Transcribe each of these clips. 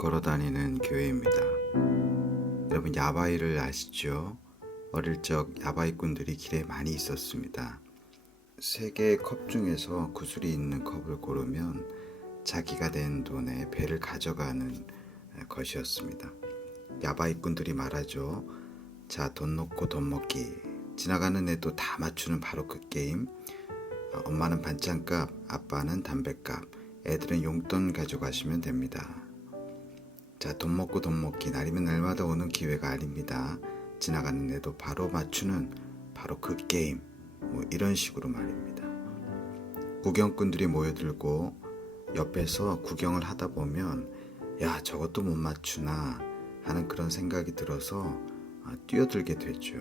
걸어 다니는 교회입니다. 여러분 야바이를 아시죠? 어릴 적 야바이꾼들이 길에 많이 있었습니다. 3개의 컵 중에서 구슬이 있는 컵을 고르면 자기가 낸 돈에 배를 가져가는 것이었습니다. 야바이꾼들이 말하죠. 자, 돈 놓고 돈 먹기. 지나가는 애도 다 맞추는 바로 그 게임. 엄마는 반찬값, 아빠는 담배값, 애들은 용돈 가져가시면 됩니다. 자, 돈 먹고 돈 먹기. 날이면 날마다 오는 기회가 아닙니다. 지나가는 애도 바로 맞추는 바로 그 게임. 이런 식으로 말입니다. 구경꾼들이 모여들고 옆에서 구경을 하다 보면 야, 저것도 못 맞추나 하는 그런 생각이 들어서 뛰어들게 되죠.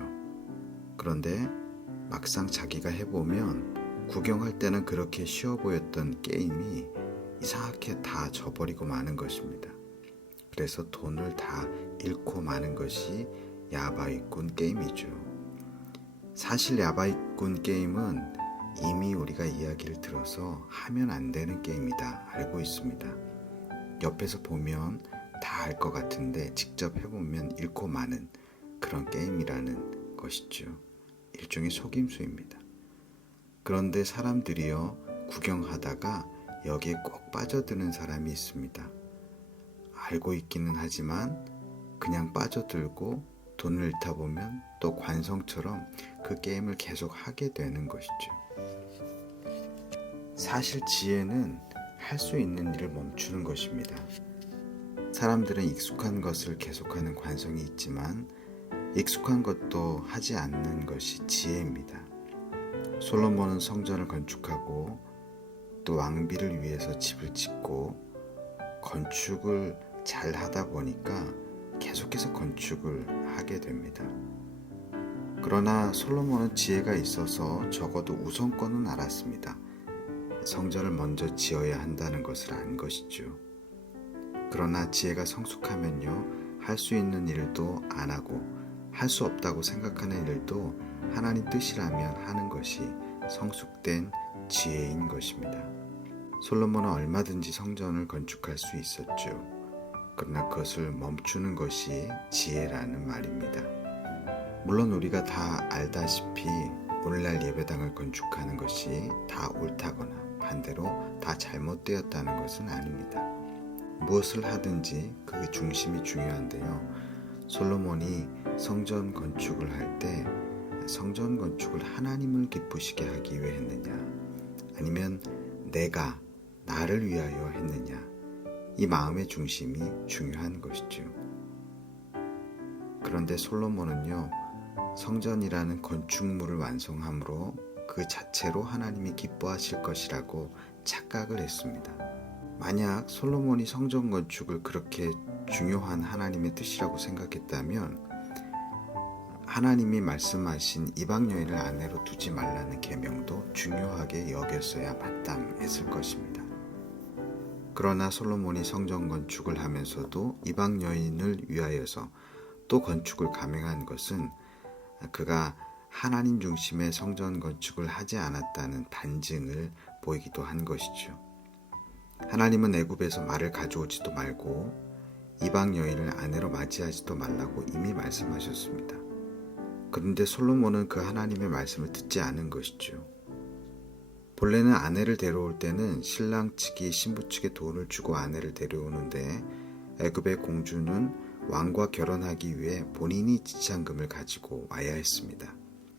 그런데 막상 자기가 해보면 구경할 때는 그렇게 쉬워 보였던 게임이 이상하게 다 져버리고 마는 것입니다. 그래서 돈을 다 잃고 마는 것이 야바이꾼 게임이죠. 사실 야바이꾼 게임은 이미 우리가 이야기를 들어서 하면 안 되는 게임이다 알고 있습니다. 옆에서 보면 다 알 것 같은데 직접 해보면 잃고 마는 그런 게임이라는 것이죠. 일종의 속임수입니다. 그런데 사람들이요, 구경하다가 여기에 꼭 빠져드는 사람이 있습니다. 알고 있기는 하지만 그냥 빠져들고 돈을 잃다 보면 또 관성처럼 그 게임을 계속 하게 되는 것이죠. 사실 지혜는 할 수 있는 일을 멈추는 것입니다. 사람들은 익숙한 것을 계속하는 관성이 있지만 익숙한 것도 하지 않는 것이 지혜입니다. 솔로몬은 성전을 건축하고 또 왕비를 위해서 집을 짓고 건축을 잘 하다 보니까 계속해서 건축을 하게 됩니다. 그러나 솔로몬은 지혜가 있어서 적어도 우선권은 알았습니다. 성전을 먼저 지어야 한다는 것을 안 것이죠. 그러나 지혜가 성숙하면요, 할 수 있는 일도 안 하고 할 수 없다고 생각하는 일도 하나님 뜻이라면 하는 것이 성숙된 지혜인 것입니다. 솔로몬은 얼마든지 성전을 건축할 수 있었죠. 그러나 그것을 멈추는 것이 지혜라는 말입니다. 물론 우리가 다 알다시피 오늘날 예배당을 건축하는 것이 다 옳다거나 반대로 다 잘못되었다는 것은 아닙니다. 무엇을 하든지 그 중심이 중요한데요. 솔로몬이 성전 건축을 할 때 성전 건축을 하나님을 기쁘시게 하기 위해 했느냐, 아니면 내가 나를 위하여 했느냐, 이 마음의 중심이 중요한 것이죠. 그런데 솔로몬은요, 성전이라는 건축물을 완성함으로 그 자체로 하나님이 기뻐하실 것이라고 착각을 했습니다. 만약 솔로몬이 성전 건축을 그렇게 중요한 하나님의 뜻이라고 생각했다면 하나님이 말씀하신 이방 여인을 아내로 두지 말라는 계명도 중요하게 여겼어야 마땅했을 것입니다. 그러나 솔로몬이 성전 건축을 하면서도 이방 여인을 위하여서 또 건축을 감행한 것은 그가 하나님 중심의 성전 건축을 하지 않았다는 반증을 보이기도 한 것이죠. 하나님은 애굽에서 말을 가져오지도 말고 이방 여인을 아내로 맞이하지도 말라고 이미 말씀하셨습니다. 그런데 솔로몬은 그 하나님의 말씀을 듣지 않은 것이죠. 본래는 아내를 데려올 때는 신랑 측이 신부 측에 돈을 주고 아내를 데려오는데 애굽의 공주는 왕과 결혼하기 위해 본인이 지참금을 가지고 와야 했습니다.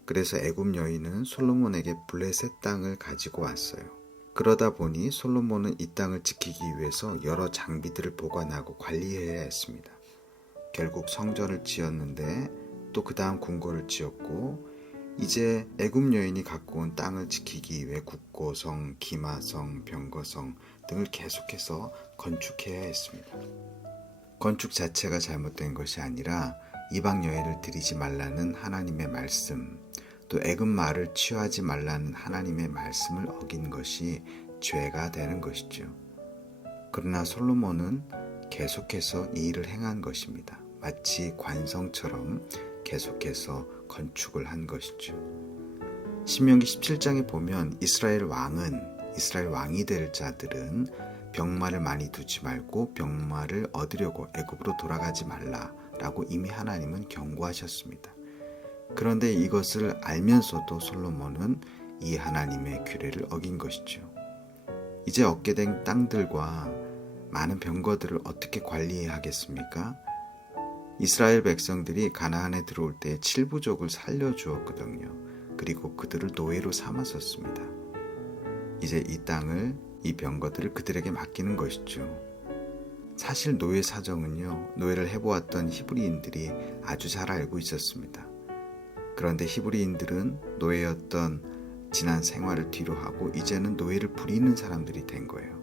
그래서 애굽 여인은 솔로몬에게 블레셋 땅을 가지고 왔어요. 그러다 보니 솔로몬은 이 땅을 지키기 위해서 여러 장비들을 보관하고 관리해야 했습니다. 결국 성전을 지었는데 또 그 다음 궁궐을 지었고 이제 애굽 여인이 갖고 온 땅을 지키기 위해 국고성, 기마성, 병거성 등을 계속해서 건축해야 했습니다. 건축 자체가 잘못된 것이 아니라 이방 여인을 들이지 말라는 하나님의 말씀, 또 애굽 말을 취하지 말라는 하나님의 말씀을 어긴 것이 죄가 되는 것이죠. 그러나 솔로몬은 계속해서 이 일을 행한 것입니다. 마치 관성처럼 계속해서 건축을 한 것이죠. 신명기 17장에 보면 이스라엘 왕이 될 자들은 병마를 많이 두지 말고 병마를 얻으려고 애굽으로 돌아가지 말라라고 이미 하나님은 경고하셨습니다. 그런데 이것을 알면서도 솔로몬은 이 하나님의 규례를 어긴 것이죠. 이제 얻게 된 땅들과 많은 병거들을 어떻게 관리하겠습니까? 이스라엘 백성들이 가나안에 들어올 때 7부족을 살려주었거든요. 그리고 그들을 노예로 삼았었습니다. 이제 이 땅을, 이 병거들을 그들에게 맡기는 것이죠. 사실 노예 사정은요, 노예를 해보았던 히브리인들이 아주 잘 알고 있었습니다. 그런데 히브리인들은 노예였던 지난 생활을 뒤로하고 이제는 노예를 부리는 사람들이 된 거예요.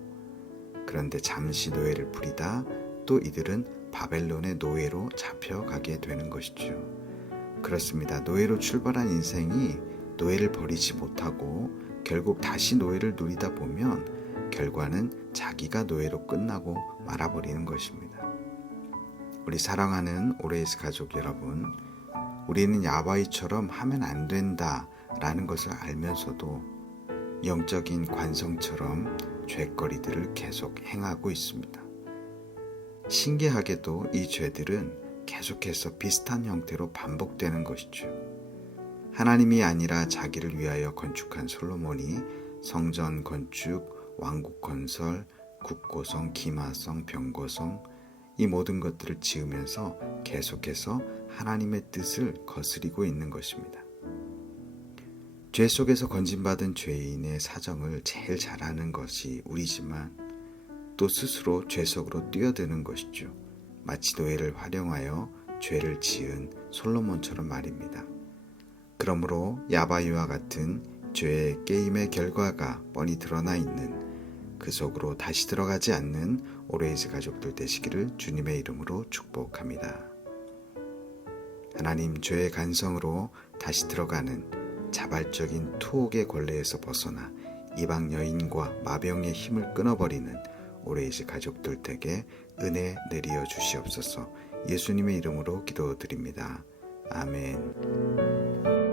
그런데 잠시 노예를 부리다 또 이들은 바벨론의 노예로 잡혀가게 되는 것이죠. 그렇습니다. 노예로 출발한 인생이 노예를 버리지 못하고 결국 다시 노예를 누리다 보면 결과는 자기가 노예로 끝나고 말아버리는 것입니다. 우리 사랑하는 오레이스 가족 여러분, 우리는 야바이처럼 하면 안 된다라는 것을 알면서도 영적인 관성처럼 죄거리들을 계속 행하고 있습니다. 신기하게도 이 죄들은 계속해서 비슷한 형태로 반복되는 것이죠. 하나님이 아니라 자기를 위하여 건축한 솔로몬이 성전 건축, 왕국 건설, 국고성, 기마성, 병거성 이 모든 것들을 지으면서 계속해서 하나님의 뜻을 거스리고 있는 것입니다. 죄 속에서 건진받은 죄인의 사정을 제일 잘 아는 것이 우리지만 또 스스로 죄 속으로 뛰어드는 것이죠. 마치 노예를 활용하여 죄를 지은 솔로몬처럼 말입니다. 그러므로 야바이와 같은 죄의 게임의 결과가 뻔히 드러나 있는 그 속으로 다시 들어가지 않는 오레이즈 가족들 되시기를 주님의 이름으로 축복합니다. 하나님, 죄의 간성으로 다시 들어가는 자발적인 투옥의 권례에서 벗어나 이방 여인과 마병의 힘을 끊어버리는 오레이즈 가족들 댁에 은혜 내리어 주시옵소서. 예수님의 이름으로 기도드립니다. 아멘.